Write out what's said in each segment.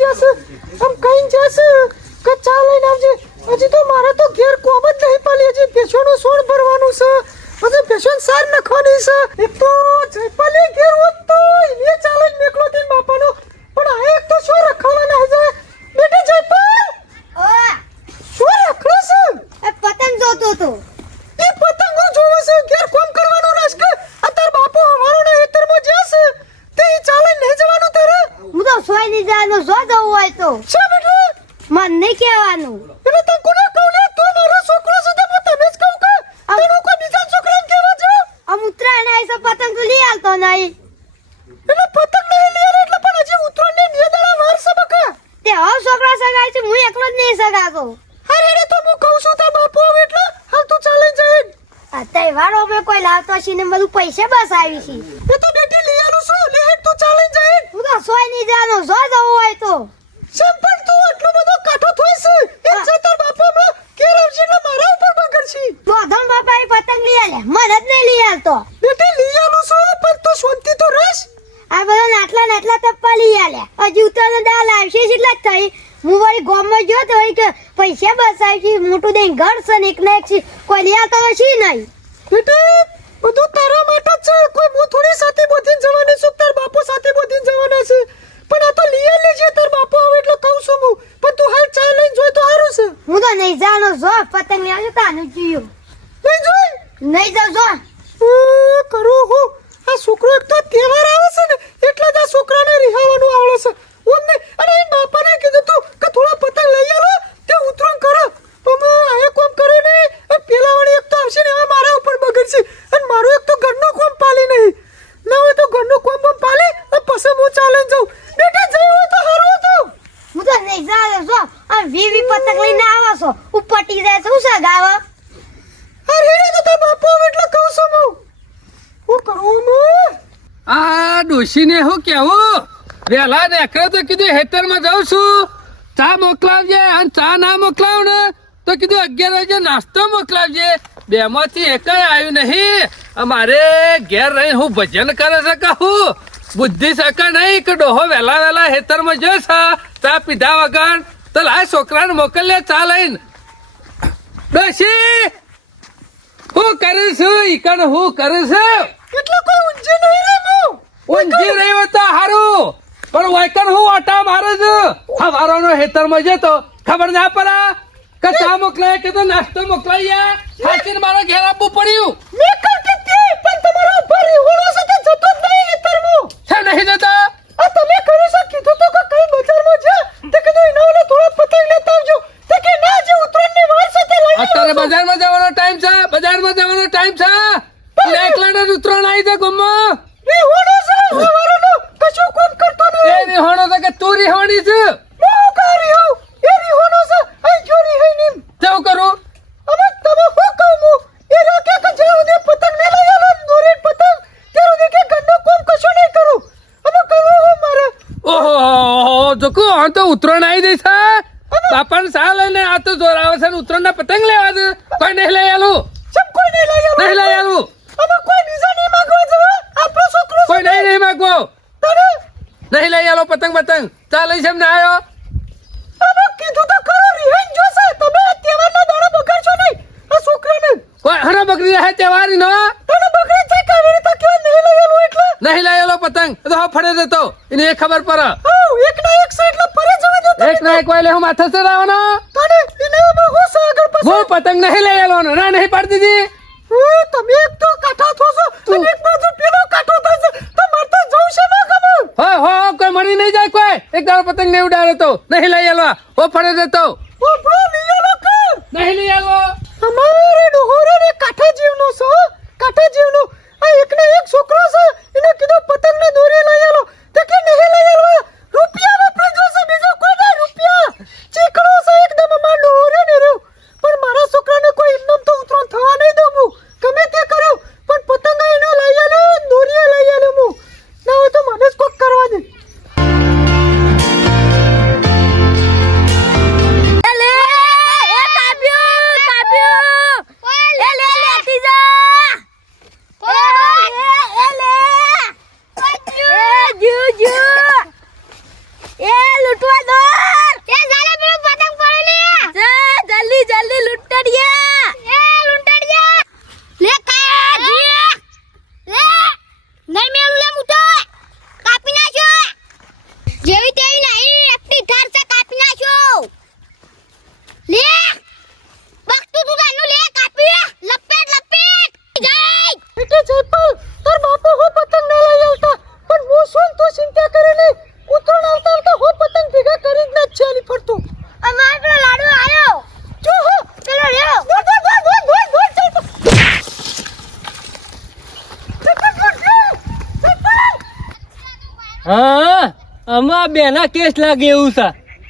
જશે આમ કઈ જશે કે ચા લઈને આવજે હજી તો મારે તો ઘેર કોમ જ નહીં પાલી હજી પેશોનું સોણ ભરવાનું છે હજી પેશોન સાર નાખવાની છે એક તો જયપાલી ઘેર હોત તો એને ચા લઈને મેકલો તેન બાપાનો પણ આ એક તો શું રખડવાના હઈ જાય બેટી જયપાલ શું રખડે છે એ પતંગ જોતો તો એ પતંગો જોવે છે ઘેર કોમ કરવાનું રસ કે અતાર બાપુ અમારો હેતરમાં જશે તે ચા લઈને નહીં જવાનું તારે હું તો સોય ની જવાનું જો જવું હોય તો છે બેટા મન નહીં કહેવાનું એટલે તને કોને કહું લે તું મારો છોકરો છે તો તને જ કહું કે તને કોઈ બીજા છોકરાને કહેવા જો આમ ઉત્તરાયણ આવી છે પતંગ તો લઈ આલતો નહીં એટલે પતંગ નહીં લે એટલે પણ હજી ઉતરાયણને બે દાડા વાર છે બકા તે હવે છોકરા સગાય છે હું એકલો જ નહીં સગાતો અરે રે તો હું કહું છું તાર બાપુ હવે એટલે હાલ તું ચાલી જાય આ તહેવારો મેં કોઈ લાવતો છે ને બધું પૈસા બસ આવી છે એ તો બેટી લઈ આલું છું લે હેડ તું ચાલી જાય હું તો સોય ની જવાનું જો જવું હોય તો સંપણ તું આટલો બધો કાઠો થોય છે એક છે તાર બાપુ હમણાં ઘેર આવશે એટલે મારા ઉપર બગડશી ગોધણ બાપા પતંગ લઈ આલે મને જ નહીં લઈ આલતો બેટી લઈ આલું છું પણ તું શાંતિ તો રસ આ બધા નાટલા ટપ્પા લઈ આલે હજી ઉત્તરાયણ દાલ આવશે જ એટલે જ થઈ હું વળી ગામમાં ગયો તો વળી કે પૈસા બસાવી છે મોટું દઈ ઘર છે ને એક ના એક છે કોઈ લઈ આવતો તો છે નહીં બેટી બધું તારા માટે જ છે કોઈ હું થોડી સાથે બોધીને જવાની છું તાર બાપુ સાથે બોધીને જવાના છે પણ આ તો લઈ લેજે તાર બાપુ હવે એટલે કહું છું હું પણ તું હાલ ચા લઈને જોઈ તો સારું છે હું તો નહીં જાણો જો પતંગ લઈ આવજો તાનું જીયો લઈ જોઈ નહીં જાવ જો કરું હું આ છોકરો એક તો તહેવાર આવે છે ને એટલે જ આ છોકરાને રિહાવાનું આવડે છે ઓમ નહીં અને એ બાપાને કીધું તું કે થોડા પતંગ લઈ આવો તે ઉતરણ કરો પણ આ કોમ કરે નહીં અને પેલા વાળી એક તો આવશે ને હવે મારા ઉપર બગડશે અને મારું એક તો ઘરનો કોમ પાલી નહીં ના હોય તો ઘરનું કોમ પાલી અને પછી હું ચાલીને જાઉં બેટા જઈ હોય તો હારું હતું હું તો નહીં જાણો જો આ વીવી પતંગ લઈને આવો છો ઉપટી જાય શું સગાવ અરે રે તો તાર બાપુ હવે એટલે કહું છું હું કરું હું આ ડોશીને હું કેવું વેલા દેખરે તો કીધું હેતરમાં જાઉં છું ચા મોકલાવજે અને ચા ના મોકલાવ ને તો કીધું 11 વાગે નાસ્તો મોકલાવજે બેમાંથી એકય આવ્યું નહીં અમારે ઘેર રહીને હું ભજન કરે છે કહું બુદ્ધિ શકે નહીં કે ડોહો વેલા હેતરમાં જો ચા પીધા વગર તો લાય છોકરાને મોકલે ચા લઈને ડોશી હું કરું છું ઈકણ હું કરું છું એટલે કોઈ ઊંઝી નહીં રે હું ઊંઝી રહી હોય તો હારું પણ વાયકણ હું આટા મારે છું હવારોનો હેતરમાં જતો ખબર ના પડે કે ચા મોકલાય કે તો નાસ્તો મોકલાય સાચીને મારા ઘેર આપવું પડ્યું મેં કહું કે તે પણ તમારો ભરી હોળો છે તે જતો જ નહીં હેતરમાં છે નહીં જતો આ તમે કર્યું છે કીધું તો કે કઈ બજારમાં જા તે કીધું એના ઓલા થોડા પતંગ લેતા આવજો તે કે ના જે ઉતરાણની વાર છે તે લઈ અત્યારે બજારમાં જવાનો ટાઈમ છે એકલાને જ ઉતરાણ આવી જાય ગમમાં રે હોળો છે હવારોનો કશું કોમ કરતો એ નહીં રીહોણો છે કે તું રીહોણી છે હું કરી હું એ રી હોળો છે આ જોરી હઈ નીમ કેવું કરું અમે તમે હું કહું હું એ રોકે કે જે ઉદે પતંગ ને લઈ આલો દોરી પતંગ તે ઉદે કે ઘરનો કોમ કશું નહીં કરું અમે કહું હું મારે ઓહો જોકો આ તો ઉતરાણ આવી જઈ છે બાપાને સા લઈને આ તો જોર આવે છે ઉતરાણના પતંગ લેવા છે કોઈ નહીં લઈ આલું સબ કોઈ નહીં લઈ આલો નહીં લઈ આલું અમે કોઈ બીજા નહીં માંગવા જવા આપણો છોકરો કોઈ નહીં માંગવો તને નહીં લઈ આલો પતંગ ચા લઈ છે ને આવ્યો અમે કીધું તો ખરો રિહાઈ જોશે તમે તહેવારના દાડા બગાડશો નહીં આ છોકરાને કોઈ હરો બકરી રહે તહેવારી નો તને બગડે છે કેવી રીતે કેવા નહીં લઈ આલો એટલે નહીં લઈ આલો પતંગ તો હા ફળે જતો એને એ ખબર પડે એક ના એક સાઈડ લા પરે જવા દો એક ના એક વાલે હું માથે ચડાવવાનો તને એને અમે હો સાગર પાસે હું પતંગ નહીં લઈ આલો ના નહીં પાડી દીધી તમે એક તો કાઠા થો છો અને એક બાજુ પેલો કાઠો થશે તો મારતા જવું છે ના ખબર હો કોઈ મળી નહીં જાય કોઈ એક દાડો પતંગ નહીં ઉડાડે તો નહીં લઈ આલવા હો ફળે જતો ઓ બ્રો લઈ આલો કે નહીં લઈ આલવો અમારે ડોહોરે ને કાઠા જીવનો છો કાઠા જીવનો આ એક ને એક છોકરો છે એને કીધું પતંગ ને દોરી લઈ આલો તે કે નહીં લઈ આલવા રૂપિયા વાપરે જોશે બીજો કોઈ ના રૂપિયા ચીકણો છે એકદમ અમાર ડોહોરે ને રહ્યો પણ મારા છોકરાને કોઈ ઇનામ તો ઉતરણ થવા નહીં દઉં હું ગમે તે કરું પણ પતંગ એનો લઈ આલો દોરી લઈ આલો હું ના હોય તો મને જ કોક કરવા દે એલે એ કાપ્યો કમલ તાર બાપો હો પતંગ ના લઈ આવતા પણ હું શું તું ચિંતા કરે નહીં ઉતરણ આવતા આવતા હો પતંગ ભેગા કરી જ ના ચાલી ફરતો અમાર પેલો લાડુ આયો જો હો પેલો રહ્યો દોડ ચાલ હા આમાં બેના કેસ લાગે એવું છે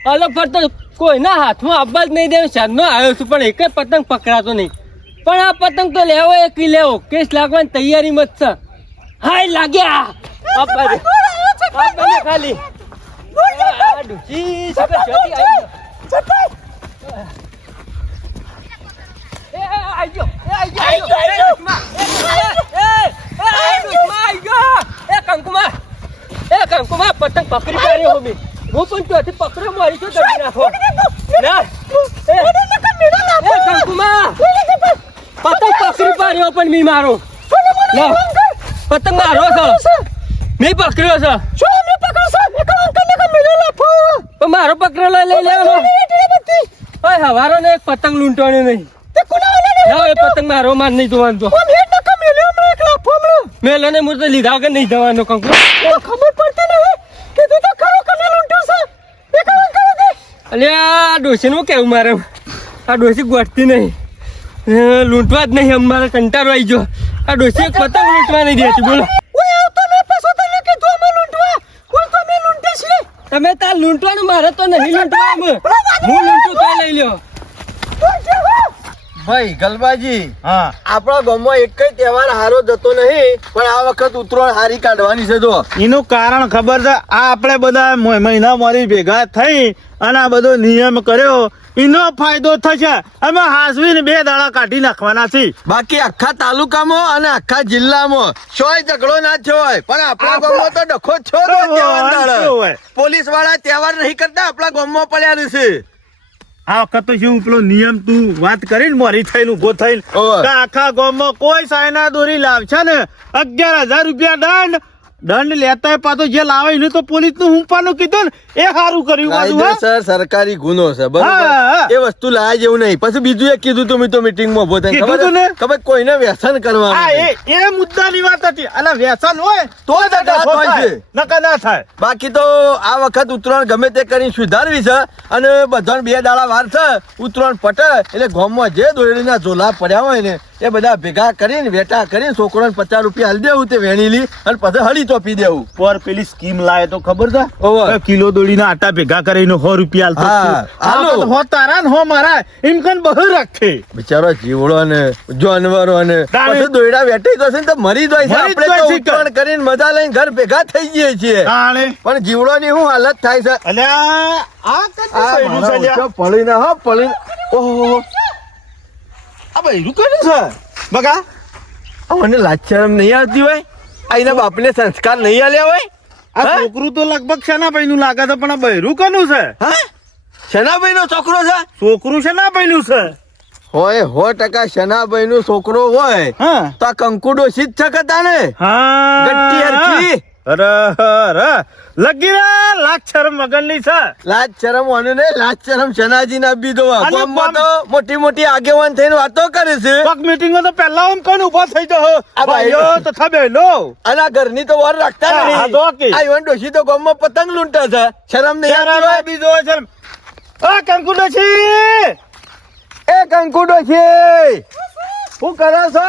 અલગ ફરતો કોઈના હાથમાં આપવા જ નહીં દે શાનનો આવ્યો છું પણ એક પતંગ પકડાતો નહીં પણ આ પતંગ તો લેવો એક લેવો કેસ લાગવાની તૈયારીમાં જ છે હાય લાગ્યા આપવા દે ખાલી આ ડૂચી સગા જતી આવી કંકુમા પતંગ પકડી પાડ્યો હું પણ ત્યાંથી પકડ્યો મારી શું કરી નાખો ના કંકુમા પતંગ પકડી પાડ્યો પણ મી મારો ના પતંગ મારો છે મેં પકડ્યો છે પણ મારો પકડેલો લઈ લેવાનો ઓય હવારો ને એક પતંગ લૂંટવાનો નહીં ના એ પતંગ મારો માર નહીં જોવાનું તો મેલો ને મુર્દે લીધા વગર નહીં જવાનો કંકુ ખબર પડતી નહીં કીધું તો ખરો કને લૂંટ્યો છે એ કામ કરો દે અલ્યા આ ડોશીનું કેવું મારે આ ડોશી ગોઠતી નહીં લૂંટવા જ નહીં અમારે કંટાળો આવી ગયો આ ડોશી એક પતંગ લૂંટવા નહીં દેતી બોલો ઓય આવતો ને પાછો તને કીધું અમે લૂંટવા કોઈ તો અમે લૂંટે છીએ તમે તાર લૂંટવાનું મારે તો નહીં લૂંટવા હું લૂંટું તો લઈ લ્યો ભાઈ ગલબાજી હા આપણા ગામમાં એક તહેવાર હારો જતો નહીં પણ આ વખત ઉત્તરાયણ હારી કાઢવાની છે જો એનું કારણ ખબર છે આ આપણે બધા મહિના મારી ભેગા થઈ અને આ બધો નિયમ કર્યો એનો ફાયદો થશે અમે હાસવીને 2 દાડા કાઢી નાખવાના છે બાકી આખા તાલુકામાં અને આખા જિલ્લામાં શોય ઝઘડો ના થયો હોય પણ આપણા ગામમાં તો ડખો જ છો પોલીસ વાળા તહેવાર નહીં કરતા આપણા ગામમાં પડ્યા રહેશે આ વખત તો શું પેલો નિયમ તું વાત કરીને મોરી થઈને ઉભો થઈને કે આખા ગામમાં કોઈ સાયના દોરી લાવશે ને 11,000 રૂપિયા દંડ લેતા પાછો જે લાવે એને તો પોલીસ નું હુંપાનું કીધું ને એ સારું કર્યું બધું સર સરકારી ગુનો છે બરાબર એ વસ્તુ લાયા જેવું નહીં પછી બીજું એક કીધું તું તો મીટિંગ માં ઉભો થાય ખબર કોઈને વ્યસન કરવાનું એ મુદ્દાની વાત હતી અને વ્યસન હોય તો જ નકા ના થાય બાકી તો આ વખત ઉત્તરાયણ ગમે તે કરીને સુધારવી છે અને બધાને 2 દાડા વાર છે ઉત્તરાયણ પટે એટલે ગામમાં જે દોરડીના ઝોલા પડ્યા હોય ને એ બધા ભેગા કરીને વેટા કરીને છોકરાને 50 રૂપિયા હાલ દેવું તે વેણીલી અને પછી હળી ચોપી દેવું પર પેલી સ્કીમ લાવે તો ખબર છે કિલો દોડીના આટા ભેગા કરીને 100 રૂપિયા હો તારા ને હો મારા એમ કન બહુ રાખે બિચારો જીવડો ને જાનવરો ને પછી દોયડા વેટી જશે ને તો મરી જાય છે આપણે તો ઉત્તરાયણ કરીને મજા લઈને ઘર ભેગા થઈ જઈએ છીએ પણ જીવડો ની શું હાલત થાય છે અલ્યા આ પડી ના હો પડી ઓહો આ ભાઈ કર્યું છે બગા મને લાજ શરમ નહીં આવતી હોય આઈના બાપને સંસ્કાર નહીં આલ્યા હોય આ છોકરું તો લગભગ શેનાભાઈ નું લાગે છે પણ આ બૈરું કનું છે હા શનાભાઈ નો છોકરો છે છોકરું શેનાભાઈ નું છે હોય 100% શનાભાઈ નો છોકરો હોય તો આ કંકુ ડોશી જ છે કતા ને હા ગટ્ટી હરખી અરે લગી રે લાજ શરમ મગનની છે લાજ શરમ ઓને ને લાજ શરમ શનાજી ના આપી દો ગામમાં તો મોટી મોટી આગેવાન થઈને વાતો કરે છે પગ મીટિંગ માં તો પહેલા આમ કણ ઉભા થઈ જાઓ ભાઈઓ તથા બહેનો અને આ ઘરની તો વાર રાખતા નહીં આ ઈવન ડોશી તો ગામમાં પતંગ લૂંટે છે શરમ નહીં આવતી બીજો શરમ આ કંકુ ડોશી એ કંકુ ડોશી શું કરો છો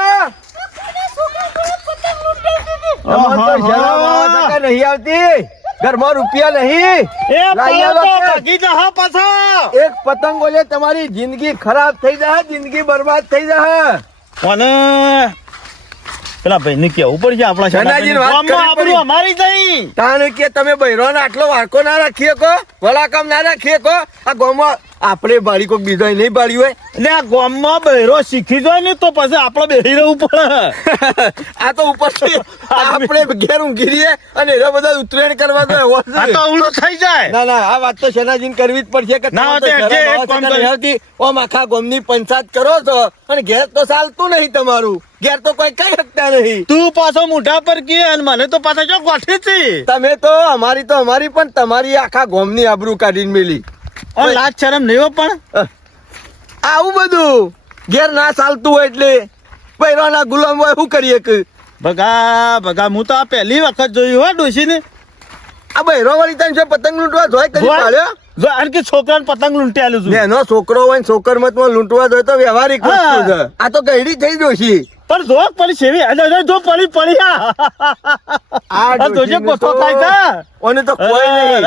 નહીં આવતી ઘરમાં રૂપિયા નહીં એક પતંગ બોલે તમારી જિંદગી ખરાબ થઈ જાય જિંદગી બરબાદ થઈ જાય અને પેલા ભાઈ ને કેવું પડશે આપણા અમારી થઈ તાને કે તમે બૈરો આટલો વારકો ના રાખીએ કો વડાકામ ના રાખીએ કો આ ગામમાં આપણે બાળી કોક બીજો નહીં બાળ્યું હોય એટલે આ ગામમાં બહેરો શીખી જાય ને તો પછી આપણે બેસી રહેવું પડે આ તો ઉપર આપણે ઘેર ઊંઘી રહીએ અને એના બધા ઉત્તરાયણ કરવા તો અવળું થઈ જાય ના ના આ વાત તો શેનાજીને કરવી જ પડશે કે ઓમ આખા ગામની પંચાયત કરો છો અને ઘેર તો ચાલતું નહીં તમારું ઘેર તો કોઈ કઈ શકતા નહીં તું પાછો મોઢા પર કે અને મને તો પાછા જો ગોઠી છે તમે તો અમારી પણ તમારી આખા ગામની આબરૂ કાઢીને મેલી લાજ શરમ નહીં પણ આવું બધું ઘેર ના ચાલતું હોય એટલે બૈરાના ગુલામ હોય શું કરીએ કે ભગા હું તો આ પહેલી વખત જોયું હો ડોશીને. આ બહેરો વાળી તને છે પતંગ લૂંટવા જોઈ કરી પાડ્યો જો આન કે છોકરાને પતંગ લૂંટી આલું છું. એનો છોકરો હોય ને છોકર મત લૂંટવા જોઈએ તો વ્યવહારિક વસ્તુ છે. આ તો ગયડી થઈ ડોશી. પણ જો પડી સેવી જો પડી આ જોજે કોઠો ખાય છે. ઓને તો કોઈ નહીં.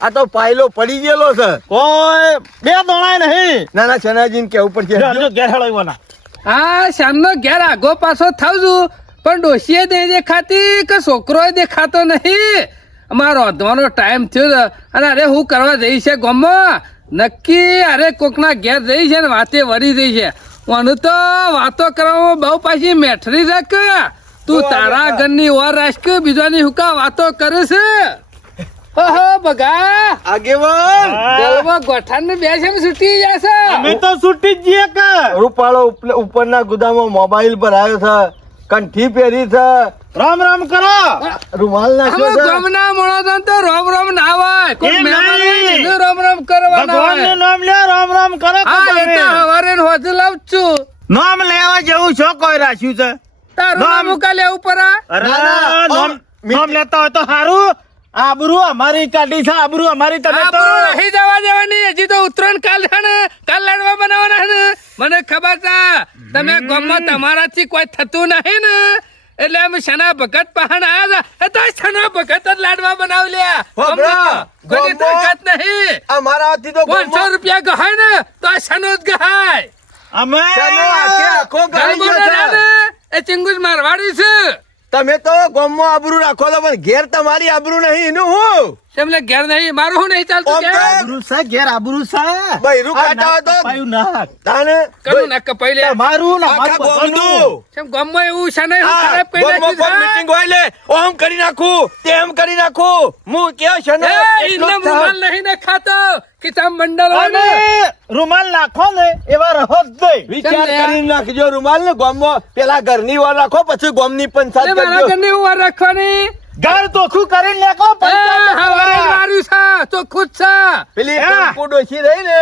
આ તો પાયલો પડી ગયેલો છે. કોઈ બે દોણાય નહીં. નાના ચનાજીને કેવું પડશે. જો ઘેર હળવાના. હા શામનો ઘેર આગો પાછો થાવ છું પણ ડોશીએ નહીં દેખાતી કે છોકરો દેખાતો નહીં. અમારો વધવાનો ટાઈમ થયો છે અને અરે હું કરવા જઈ છે ગામમાં નક્કી અરે કોકના ઘેર જઈ છે ને વાતે વળી જઈ છે. મને તો વાતો કરવામાં બહુ પાછી મેઠરી રાખ. તું તારા ઘરની ઓર રાખ બીજાની હુકા વાતો કરે છે. ઓહો બગા આગેવાન ગલવા ગોઠાણ ને બે છે છૂટી જાય છે. અમે તો છૂટી જ જઈએ કે રૂપાળો ઉપરના ગુદામાં મોબાઈલ પર આવ્યો છે. કંઠી પહેરી છે. રામ રામ કરો. રૂમાલ નાખ્યો અમે છે. ગામના મોણો તો રોમ રોમ ના હોય કોઈ એમ મહેમાન હોય નહીં. એને રોમ રોમ કરવાના ભગવાનનું હોય. નામ લે રામ રામ કરો તો હા એ તમે. તો હવારે ને હોજે લાવ છું. નામ લેવા જેવું છો કોઈ રાખ્યું છે. તારું નામ. નામ ઉકા લેવું પડે. અરે ના, ના, નામ લેતા હોય તો સારું. આબરૂ અમારી કાઢી છે. આબરૂ અમારી તમે તો આપણું નહીં જવા દેવાની. હજી તો ઉત્તરાયણ કાલ છે ને કાલ લાડવા બનાવવાના છે ને મને ખબર છે. તમે ગામમાં તમારાથી કોઈ થતું નહીં ને એટલે અમે શના ભગત પહાણ આવ્યા હતા. એ તો શના ભગત જ લાડવા બનાવી લ્યા. હોભળો. ગામમાં કોઈની તાકાત નહીં. અમારાથી તો 500 રૂપિયા ગહાય ને તો આ શનો જ ગહાય. અમે શાનો આખો ગાળી ગરબો ગયો ના છે. ને એ ચિંગુજ મારવાડી છે. તમે તો ગામમાં આબરૂ રાખો છો પણ ઘેર તમારી આબરૂ નહીં. એનું હું તેમને ઘેર નહીં મારું હું નહીં ચાલતું ઓમ કે તો આબરૂ છે ઘેર આબરૂ છે. બૈરું કાઢા હોય તો પાયું ના. તાને કનું ના કપાઈ લે. મારું ના આખા બધાનું. ગામનું. કેમ ગામમાં એવું છે નહીં હું હા, ખરાબ કરી ગામમાં કોઈ નાખ્યું meeting હોય લે ઓમ કરી નાખું તેમ કરી નાખું. હું કેવો છે ને છે. એટલો ઇન્દમ જ થાવ. રૂમાલ નહીં ને ખાતો કિતાબ મંડળ હોય અને ને. રૂમાલ નાખો ને એવા રહો જ નહીં. વિચાર કેમ લે? કરીને નાખજો રૂમાલ ને ગામમાં પેલા ઘરની વાર રાખો પછી ગામની પંચાયત એ મારા કરજો. ઘરની હું વાર રાખવાની. ઘર તોખું કરીને નાખો. એ હવારે જ માર્યું છે ચોખ્ખું જ છે. પેલી હા. કંકુ ડોશી રહી ને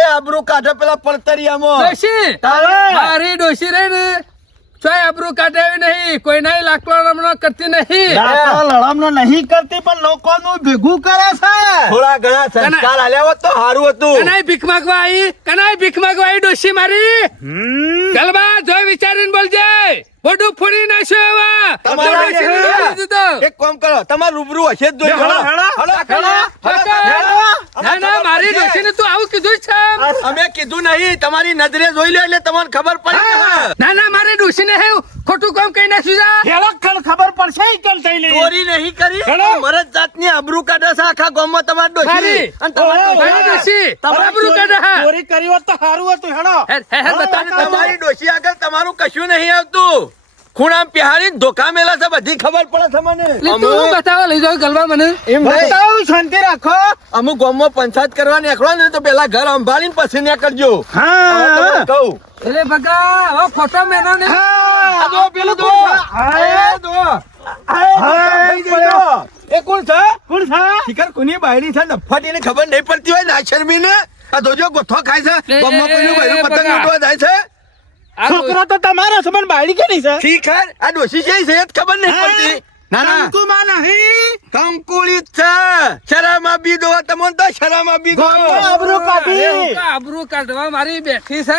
એ આબરૂ કાઢે પેલા પડતરિયામાં. ડોશી તારે મારી ડોશી રહી ને ચોય આબરૂ કાઢે એવી નહીં કોઈ નહીં લાકડો રમણો કરતી નહીં. દાંતનો લડામણો નહીં કરતી પણ લોકોનું ભેગું કરે છે. થોડા ઘણા સંસ્કાર આલ્યા હોત તો સારું હતું. કનાય ભીખ માંગવા આવી કનાય ભીખ માંગવા આવી ડોશી મારી. ગલબા જોઈ વિચારીને બોલજે. મોઢું ફોડી નાખ્યો હવે. તમારા ડોશીને જે- લઈ લીધું તો. એક કામ કરો તમારું રૂબરૂ હશે જ જોઈ હેડો, હેડો. ના ના મારી ડોશીને તું આવું કીધું જ છે. અમે કીધું નહીં તમારી નજરે જોઈ લે એટલે તમને ખબર પડી જશે. ના ના મારી ડોશીને હે ખોટું કામ કઈ નાખ્યું છે. હેડો, ખબર પડશે ઈ કેમ થઈ નહીં. ચોરી નહીં કરી હેડો. મરદ જાતની આબરૂ કાઢે છે આખા ગામમાં તમારી ડોશી. મારી. અને તમારી મારી ડોશી. ડોશી આબરૂ કાઢે છે. ચોરી કરી હોત તો સારું હતું. હેડો. હે બતાને તમારી ડોશી આગળ તમારું કશું નહીં આવતું. ખૂણામાં પહેરીને ધોકા મેલા છે બધી ખબર પડે છે મને. તું બતાવવા લઈ જાવ ગલબા મને. એમ નહીં. બતાવું, શાંતિ રાખો. અમુક ગામમાં પંચાયત કરવા નીકળો ને તો પેલા ઘર સંભાળીને પછી નીકળજો. હવે હા તમને કહું. એટલે બગા હવે ખોટો મેનો ને. આ જો પેલું જો. હા. એ જો. હા, થઈ જજો. એ કોણ છે? કોણ છે? શિખર કોની બાયડી છે નફાટીને ખબર નહીં પડતી હોય ના શર્મીને. આ જોજો ગોથો ખાય છે. ગામમાં કોઈનું બૈરું પતંગ લૂંટવા જાય છે. આ છોકરો તો તમારો છે પણ બાયડી કેની છે? શિખર આ ડોશી છે એ જ ખબર નહીં પડતી. ના ના કંકુમાં નહીં. કંકુળી જ છે. શરમ આપી દો તમને તો શરમ આપી દો. ગામમાં આબરૂ અરે કાઢી. હું કા આબરૂ કાઢવા મારી બેઠી છે.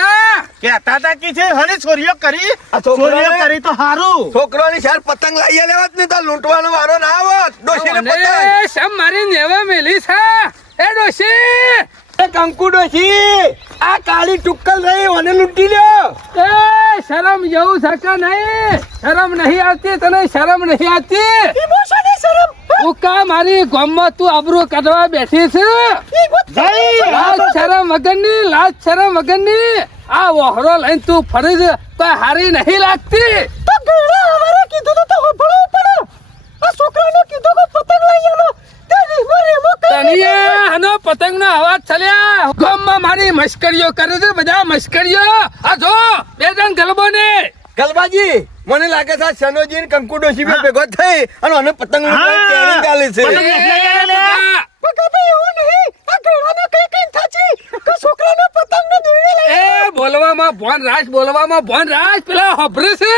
કહેતા તા કે છે હણી ચોરીઓ કરી. આ છોકરાએ- ચોરીઓ કરી તો સારું. છોકરોની શાર પતંગ લાવી લેવત ને તો લૂંટવાનો વારો ના આવત. ડોશીને મને પતંગ. શમ મારી નેવા મેલી છે. એ ડોશી એ કંકુ ડોશી આ કાળી ટુક્કલ રહી ઓને લૂંટી લ્યો. એ શરમ જેવું છે કે નહીં? શરમ નહીં આવતી તને શરમ નહીં આવતી? ઉકા મારી ગામમાં તું આબરૂ કાઢવા બેઠી છે. જઈ. લાજ શરમ વગરની લાજ શરમ વગરની આ વહોરો લઈને તું ફરી છે કોઈ હારી નહીં લાગતી. તો ગયડા અમારે કીધું તો હોભળવું પડે. આ છોકરાને કીધું કે પતંગ લઈ આલો તે રીમો રીમો કરી તનિયા આનો પતંગનો અવાજ ચાલ્યા ગામમાં મારી મશ્કરીઓ કરે છે બધા મશ્કરીઓ. આ જો બે જણ ગલબો ને ગલબાજી મને લાગે છે આ સનોજી ને કંકુ ડોશી બે ભેગો થઈ અને ઓને પતંગ લૂંટવાની હા. તૈયારી ચાલે છે. પતંગ ભાઈ એવું નહીં આ ઘેડાને કઈ કઈ થાચી કે છોકરાને પતંગને દોરી લઈ એ બોલવામાં ભોન રાજ, બોલવામાં ભોન રાજ, પેલા હોભરે છે.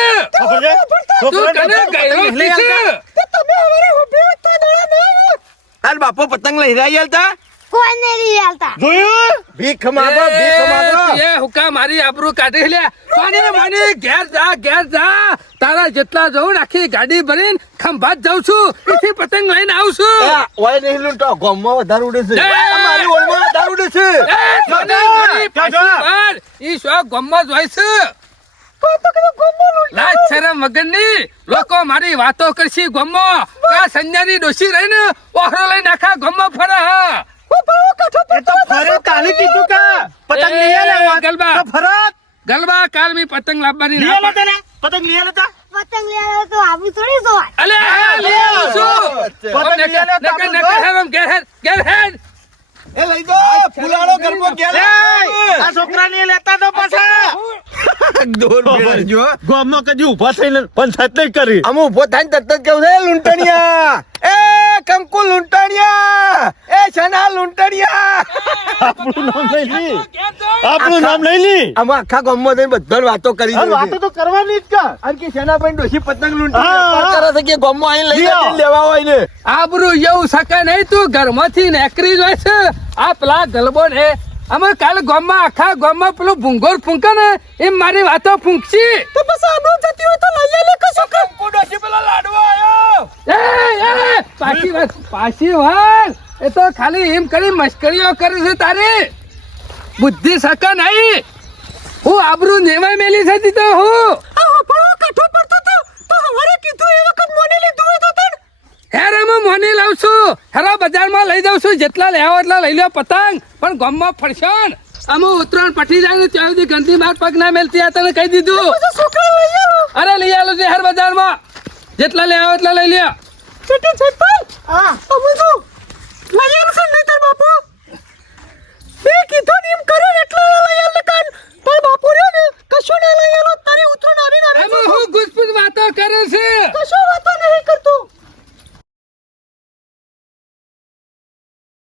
તું કને ગયરો છે? તો તમે અમારે ઉભી તો દડા ના તાર બાપો પતંગ લઈ રહ્યા હતા કોઈ નહીં લઈ આલતા. જોયું ભીખ માગો ભીખ માગો એ હુકા મારી આબરૂ કાઢી લે. મને ઘેર જા. તારા જેટલા જવું ને આખી ગાડી ભરીને ખંભાત જાઉં છું. એથી પતંગ લઈને આવું છું. ઓય નહીં લૂંટો ગોમમાં વધારે ઉડે છે એ! મારી ઓળમાં વધારે ઉડે છે એ, સોની, પાછી વાર. ઈ શો ગમમાં જ હોય છે. લાજ શરમ વગરની લોકો મારી વાતો કરશી ગમમાં. કા સંજ્ઞાની ડોશી રહીને ઓહરો લઈને આખા ગમમાં ફરે હા. એ તો ફરે કાલે કીધું કે પતંગ લઈ આલે વાત. ગલબા. તો ફરક ગલબા કાલ મી પતંગ લાવવાની લઈ ના આલે પાડી. તને પતંગ લઈ આલે તા પતંગ લઈ આલો તો આવું થોડી જોવાય. અલે લઈ આવું છું. પતંગ લઈ આલે તો આપણે ઘેર હેડ. એ લઈ દો ફુલાડો ગરબો એ, આ છોકરા ને લેતા તો પાછા દોર બેરજો ગામમાં કદી ઊભા થઈને પંચાયત નહીં કરી અમુ ઉભો થાય તરત જ કેવું છે લૂંટણિયા એ કંકુ લૂંટણિયા એ છના લૂંટણિયા આપણું નામ લઈ લી આપણું નામ લઈ લી અમે આખા ગામમાં જઈને બધાને વાતો કરી હવે દીધી. વાતો તો કરવાની જ કા અને કે શેના ભાઈ ડોશી પતંગ લૂંટી હા, વેપાર કરે છે કે ગામમાં આઈને લઈ લ્યો. જઈને લેવા હોય ને આબરૂ એવું શકે નહીં. તું ઘરમાંથી નેકરી જાય છે. આ પેલા ગલબો ને અમે કાલ ગામમાં આખા ગામમાં પેલું ભૂંગોર ફૂંકે ને એમ મારી વાતો ફૂંકશી. તો બસ આબરૂ જતી હોય તો લઈ લે કે છોકરા ડોશી પેલા લાડવા આયો એ પાછી વાર. એ તો ખાલી એમ કરી મસ્કરીઓ કરે છે તારી. બુદ્ધિ શકે નહીં. હું આબરૂ નેવાય મેલી થતી તો હું આ હોફળો કાઠો પડતો તો હવારે કીધું એ વખત મોને લીધું હોય તો તને હેરામાં મોની લાવ છું. હેરા બજારમાં લઈ જાઉં છું. જેટલા લેવા એટલા લઈ લ્યો પતંગ. પણ ગામમાં ફરશો ને અમે ઉત્તરાયણ પટી જાય ને ત્યાં સુધી ગંદી બાર પગ ના મેલતી આ તને કહી દીધું. છોકરા લઈ આલો અરે લઈ આલો છે હેર બજારમાં. જેટલા લેવા એટલા લઈ લ્યો. ચેટી ચેટ પર હા અમે તો લઈ આલો છે નહીં તાર બાપુ